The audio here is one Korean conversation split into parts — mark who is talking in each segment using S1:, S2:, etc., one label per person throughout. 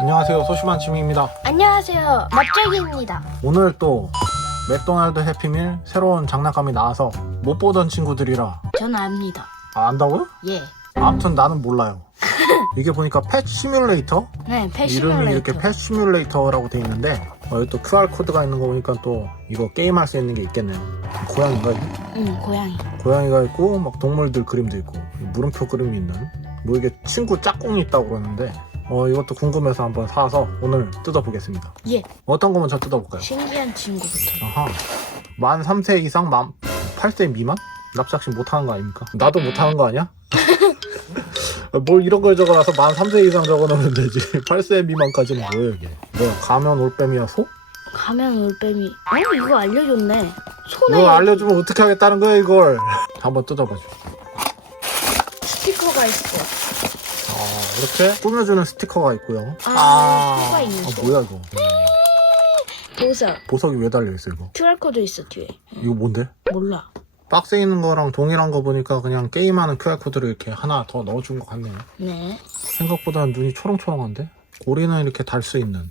S1: 안녕하세요 소심한 지민입니다
S2: 안녕하세요. 맛조기입니다.
S1: 오늘 또 맥도날드 해피밀 새로운 장난감이 나와서 못 보던 친구들이라
S2: 저는 압니다.
S1: 아, 안다고요?
S2: 예.
S1: 아무튼 나는 몰라요 이게 보니까 펫 시뮬레이터?
S2: 네, 패
S1: 이름이
S2: 시뮬레이터.
S1: 이렇게 펫 시뮬레이터라고 돼 있는데 어, 여기 또 QR코드가 있는 거 보니까 또 이거 게임할 수 있는 게 있겠네요 고양이가 이게?
S2: 응, 고양이.
S1: 고양이가 있고 막 동물들 그림도 있고 물음표 그림이 있는 뭐 이게 친구 짝꿍이 있다고 그러는데 어 이것도 궁금해서 한번 사서 오늘 뜯어보겠습니다
S2: 예.
S1: 어떤 거 먼저 뜯어볼까요?
S2: 신기한 친구부터.
S1: 아하. 만 3세 이상, 만 8세 미만? 납작식 못하는 거 아닙니까? 나도 못하는 거 아니야? 뭘 이런 걸 적어놔서 만 3세 이상 적어놓으면 되지. 8세 미만까지는 뭐야, 이게? 뭐야, 가면 올빼미야, 소?
S2: 가면 올빼미. 어, 이거 알려줬네. 손에
S1: 이거 알려주면 어떻게 하겠다는 거야, 이걸? 한번 뜯어봐줘.
S2: 스티커가 있어.
S1: 아, 이렇게 꾸며주는 스티커가 있고요.
S2: 아, 스티커가 있는
S1: 아,
S2: 거.
S1: 뭐야, 이거?
S2: 보석.
S1: 보석이 왜 달려있어, 이거?
S2: QR코드 있어, 뒤에.
S1: 이거 뭔데?
S2: 몰라.
S1: 박스에 있는 거랑 동일한 거 보니까 그냥 게임하는 QR코드를 이렇게 하나 더 넣어준 것 같네요.
S2: 네.
S1: 생각보다 눈이 초롱초롱한데? 고리는 이렇게 달 수 있는.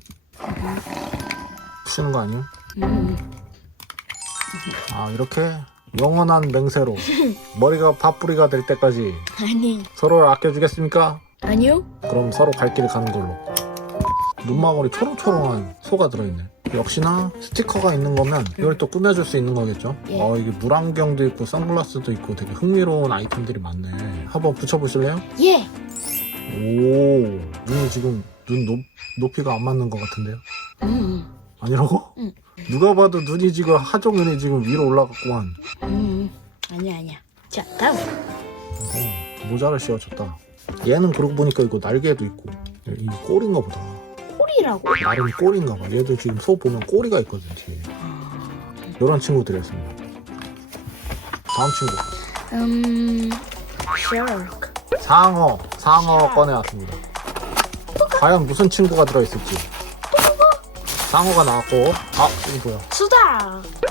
S1: 쓰는 거 아니에요?
S2: 음.
S1: 아, 이렇게 영원한 맹세로 머리가 밥뿌리가 될 때까지
S2: 아니.
S1: 서로를 아껴주겠습니까?
S2: 아니요?
S1: 그럼 서로 갈 길을 가는 걸로. 눈망울이 초롱초롱한 소가 들어있네. 역시나 스티커가 있는 거면 이걸 또 꾸며줄 수 있는 거겠죠?
S2: 예.
S1: 어, 이게 물안경도 있고 선글라스도 있고 되게 흥미로운 아이템들이 많네. 한번 붙여보실래요?
S2: 예.
S1: 오, 눈이 지금 눈 높, 높이가 안 맞는 것 같은데요?
S2: 음.
S1: 아니라고?
S2: 응.
S1: 누가 봐도 눈이 지금 하종은이 지금 위로 올라갔구만.
S2: 음. 아니야, 아니야. 자, 다음.
S1: 어, 모자를 씌워줬다. 얘는 그러고 보니까 이거 날개도 있고 이 꼬리인가 보다.
S2: 콜이라고?
S1: 나름 꼬리인가 봐. 얘도 지금 소 보면 꼬리가 있거든 뒤에. 이런 친구들이었습니다. 다음 친구
S2: 음. 셔크.
S1: 상어 상어 꺼내왔습니다. 과연 무슨 친구가 들어있을지. 상어가 나왔고 아 이거 뭐야?
S2: 수달.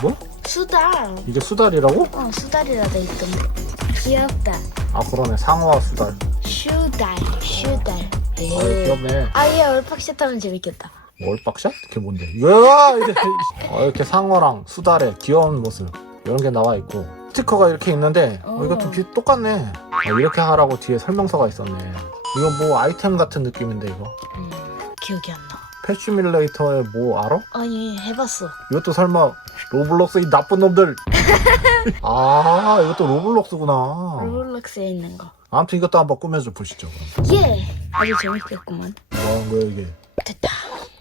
S1: 뭐?
S2: 수달.
S1: 이게 수달이라고?
S2: 어, 수달이라 돼 있던데. 귀엽다.
S1: 아 그러네 상어와 수달.
S2: 슈달, 슈달.
S1: 아 귀엽네.
S2: 아얘 얼팍샷 하면 재밌겠다.
S1: 월박샷? 그게 뭔데? 이야! 이래. 어, 이렇게 상어랑 수달의 귀여운 모습 이런 게 나와 있고 스티커가 이렇게 있는데 어, 이것도
S2: 어.
S1: 비, 똑같네 아, 이렇게 하라고 뒤에 설명서가 있었네 이거 뭐 아이템 같은 느낌인데 이거
S2: 음, 기억이 안 나.
S1: 패시뮬레이터에 뭐 알아?
S2: 아니 해봤어.
S1: 이것도 설마 로블록스 이 나쁜 놈들 아 이것도 로블록스구나
S2: 로블록스에 있는 거.
S1: 아무튼 이것도 한번 꾸며줘 보시죠 그럼
S2: 예. 아주 재밌겠구만.
S1: 뭐 하는 거예요 이게
S2: 됐다.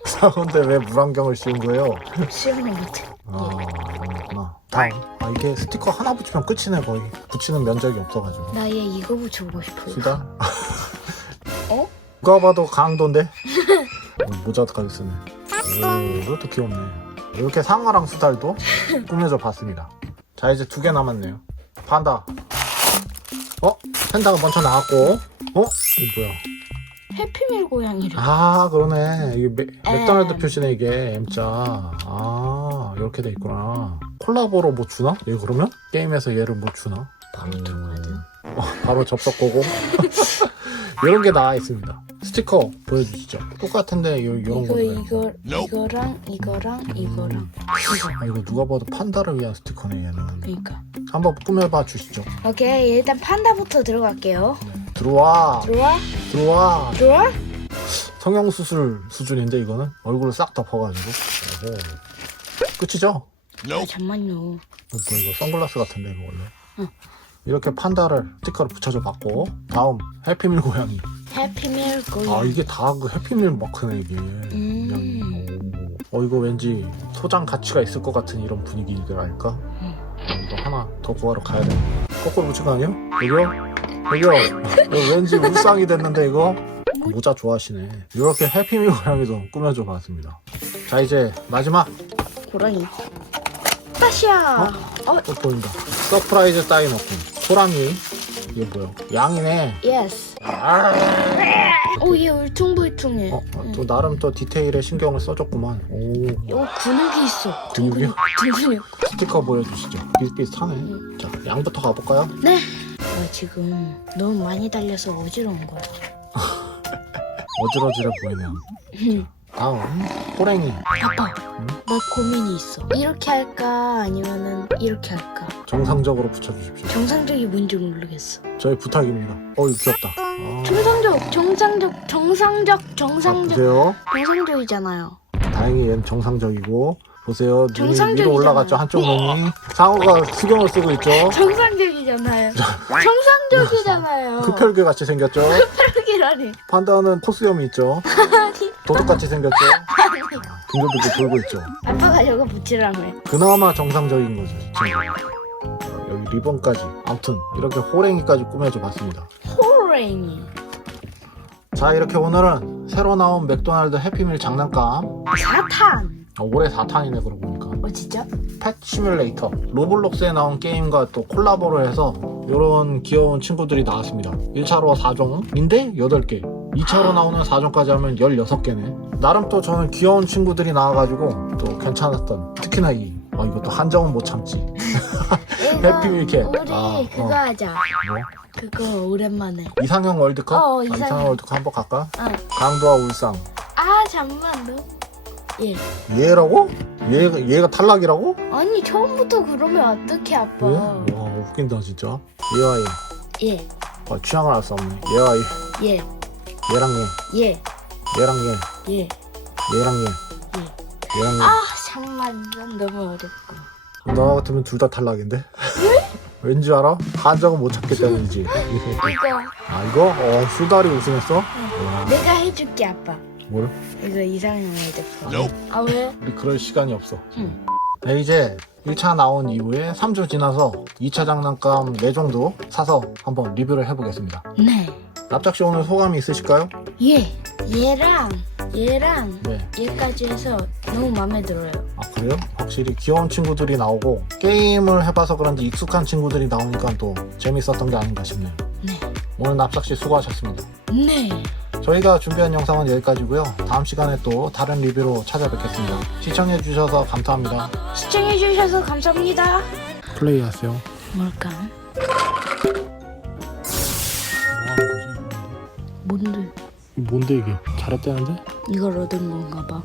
S1: 상어인데 왜 물안경을 씌운 거예요?
S2: 시험을 못해.
S1: 아, 이거구나. 다행. 아, 이게 스티커 하나 붙이면 끝이네, 거의. 붙이는 면적이 없어가지고.
S2: 나얘 이거 붙여보고 싶어요.
S1: 수다?
S2: 어?
S1: 누가 봐도 강도인데? 어, 모자까지 쓰네. 오, 이것도 귀엽네. 이렇게 상어랑 수달도 꾸며줘 봤습니다. 자, 이제 두 개 남았네요. 판다. 어? 팬다가 먼저 나왔고. 어? 이거 뭐야?
S2: 해피밀 고양이 를.
S1: 아, 그러네. 이게 맥- 맥도날드. 표시네, 이게. M자. 아, 이렇게 돼 있구나. 콜라보로 뭐 주나? 얘 그러면? 게임에서 얘를 뭐 주나?
S2: 바로 들어가야 돼.
S1: 어, 바로 접속 고고. 이런 게 나와 있습니다. 스티커 보여주시죠. 똑같은데 요, 이런
S2: 이거
S1: 거.
S2: 이거 이거랑 이거랑 이거랑 이거.
S1: 아, 이거 누가 봐도 판다를 위한 스티커네, 얘는.
S2: 그러니까.
S1: 한번 꾸며봐 주시죠.
S2: 오케이 일단 판다부터 들어갈게요.
S1: 들어와.
S2: 들어와?
S1: 들어와.
S2: 들어와?
S1: 성형 수술 수준인데, 이거는? 얼굴을 싹 덮어가지고. 오호. 끝이죠?
S2: 아 잠만요.
S1: 이거 뭐 이거 선글라스 같은데 이거 원래
S2: 응.
S1: 이렇게 판다를 스티커를 붙여줘 봤고 다음 해피밀 고양이
S2: 해피밀 고양이.
S1: 아 이게 다 그 해피밀 마크네 이게
S2: 음.
S1: 오. 어 이거 왠지 소장 가치가 있을 것 같은 이런 분위기랄까
S2: 음.
S1: 이거 하나 더 구하러 가야 돼 거꾸로 붙인 거 아니야? 여기요? 여기요? 이거 왠지 울상이 됐는데 이거 모자 좋아하시네 이렇게 해피밀 고양이도 꾸며줘 봤습니다 자 이제 마지막
S2: 고라니. 따시야. 어?
S1: 또 보인다. 서프라이즈 사인 없군. 호랑이. 이게 뭐야? 양이네.
S2: 예스.
S1: 아,
S2: 오얘 울퉁불퉁해.
S1: 어, 어, 또 나름 또 디테일에 신경을 써줬구만. 오.
S2: 요 근육이 있어.
S1: 근육이요?
S2: 근육.
S1: 스티커 보여주시죠. 비슷비슷하네. 자, 양부터 가볼까요?
S2: 네. 나 지금 너무 많이 달려서 어지러운 거야.
S1: 어지러지해 보이네요. 다음 호랭이
S2: 아빠, 나 고민이 있어. 이렇게 할까 아니면은 이렇게 할까?
S1: 정상적으로 붙여주십시오.
S2: 정상적이 뭔지 모르겠어.
S1: 저희 부탁입니다. 어 이거 귀엽다. 아,
S2: 정상적, 정상적, 정상적,
S1: 자,
S2: 정상적,
S1: 보세요.
S2: 정상적이잖아요.
S1: 다행히 얘는 정상적이고 보세요. 눈이 위로
S2: 정상적이잖아요.
S1: 올라갔죠 한쪽 눈이. 상어가 수경을 쓰고 있죠.
S2: 정상적이잖아요. 정상적이잖아요.
S1: 흡혈귀 같이 생겼죠.
S2: 흡혈귀라니.
S1: 판다는 코수염이 있죠. 도둑같이 생겼죠. 빙글빙글 돌고 있죠.
S2: 아빠가 이거 붙이라며.
S1: 그나마 정상적인 거죠. 여기 리본까지. 아무튼 이렇게 호랭이까지 꾸며줘 봤습니다.
S2: 호랭이.
S1: 자, 이렇게 오늘은 새로 나온 맥도날드 해피밀 장난감.
S2: 사탄.
S1: 어, 올해 4탄이네 그러고 보니까.
S2: 어 진짜?
S1: 펫 시뮬레이터. 로블록스에 나온 게임과 또 콜라보를 해서 이런 귀여운 친구들이 나왔습니다. 1차로 4종인데 8개. 2차로 나오는 4종까지 하면 16개네. 나름 또 저는 귀여운 친구들이 나와가지고 또 괜찮았던. 특히나 이. 아, 이것도 한정은 못 참지. 해피밀 캣.
S2: 우리
S1: 아,
S2: 그거
S1: 어.
S2: 하자.
S1: 뭐?
S2: 그거 오랜만에.
S1: 이상형 월드컵?
S2: 어,
S1: 아,
S2: 이상형.
S1: 이상형 월드컵 한번 갈까?
S2: 어.
S1: 강도와 울상.
S2: 아 잠만 너. 예.
S1: 얘라고? 얘가, 얘가 탈락이라고?
S2: 아니 처음부터 그러면 어떡해 아빠.
S1: 왜? 와 웃긴다 진짜 얘와 얘
S2: 예.
S1: 아, 취향을 알 수 없네 얘와 얘
S2: 예.
S1: 얘랑 얘
S2: 예.
S1: 얘랑 얘
S2: 예.
S1: 얘랑 얘
S2: 예.
S1: 얘랑
S2: 아 난 너무 어렵고.
S1: 얘. 너 같으면 둘 다 탈락인데? 왠지 알아? 한정은 못 찾기 때문이지
S2: 이거
S1: 아 이거? 어 수달이 우승했어? 와,
S2: 내가 해줄게 아빠.
S1: 뭘?
S2: 이거 이상형 월드컵. 아 왜?
S1: 우리 그럴 시간이 없어
S2: 응.
S1: 네 이제 1차 나온 이후에 3주 지나서 2차 장난감 4종도 사서 한번 리뷰를 해보겠습니다
S2: 네.
S1: 납작씨 오늘 소감이 있으실까요?
S2: 예. 얘랑 얘랑
S1: 네
S2: 얘까지 해서 너무 마음에 들어요.
S1: 아 그래요? 확실히 귀여운 친구들이 나오고 게임을 해봐서 그런지 익숙한 친구들이 나오니까 또 재밌었던 게 아닌가 싶네요.
S2: 네.
S1: 오늘 납작씨 수고하셨습니다.
S2: 네.
S1: 저희가 준비한 영상은 여기까지고요. 다음 시간에 또 다른 리뷰로 찾아뵙겠습니다. 시청해주셔서 감사합니다.
S2: 시청해주셔서 감사합니다.
S1: 플레이하세요.
S2: 뭘까? 뭔데?
S1: 뭔데 이게? 잘했다는데?
S2: 이걸 얻은 건가 봐.